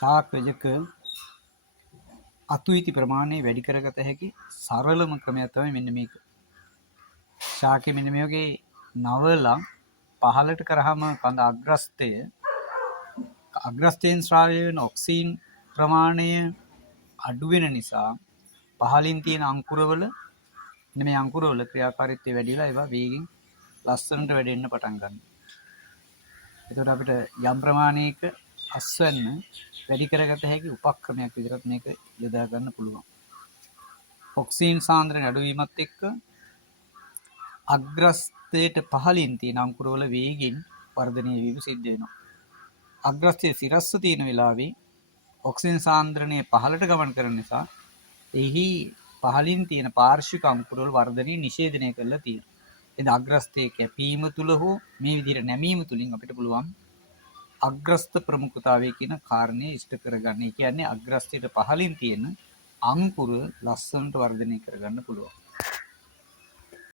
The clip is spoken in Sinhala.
ශාක් රජක අතුයිති ප්‍රමාණය වැඩි කරගත හැකි සරලම ක්‍රමයක් තමයි මෙන්න මේක. ශාකේ මෙන්න මේ වගේ නවලා පහලට කරාම කඳ අග්‍රස්තයෙන් ස්‍රාවය වෙන ඔක්සින් ප්‍රමාණය අඩු වෙන නිසා පහලින් තියෙන අංකුරවල මේ අංකුරවල ක්‍රියාකාරීත්වය වැඩි වෙලා ඒවා වේගෙන් ලස්සනට වැඩෙන්න පටන් ගන්නවා. එතකොට අපිට යම් ප්‍රමාණයක අස්වැන්න වැඩි කරගත හැකි උපක්‍රමයක් විදිහට මේක යොදා ගන්න පුළුවන්. ඔක්සින් සාන්ද්‍රණය අඩු වීමත් එක්ක අග්‍රස්තයට පහලින් තියෙන අංකුරවල වේගෙන් වර්ධනය වීම සිද්ධ වෙනවා. අග්‍රස්තයේ සිරස්ස තියෙන වෙලාවේ ඔක්සිජන් සාන්ද්‍රණය පහළට ගමන් කරන නිසා එහි පහළින් තියෙන පාර්ශ්වික අංකුරවල වර්ධනය නිෂේධනය කරලා තියෙනවා. එතන අග්‍රස්තයේ කැපීම තුල හෝ මේ විදිහට නැමීම තුලින් අපිට පුළුවන් අග්‍රස්ත ප්‍රමුඛතාවය කියන කාරණේ ඉෂ්ට කරගන්න. ඒ කියන්නේ අග්‍රස්තයට පහළින් තියෙන අංකුර ලස්සනට වර්ධනය කරගන්න පුළුවන්.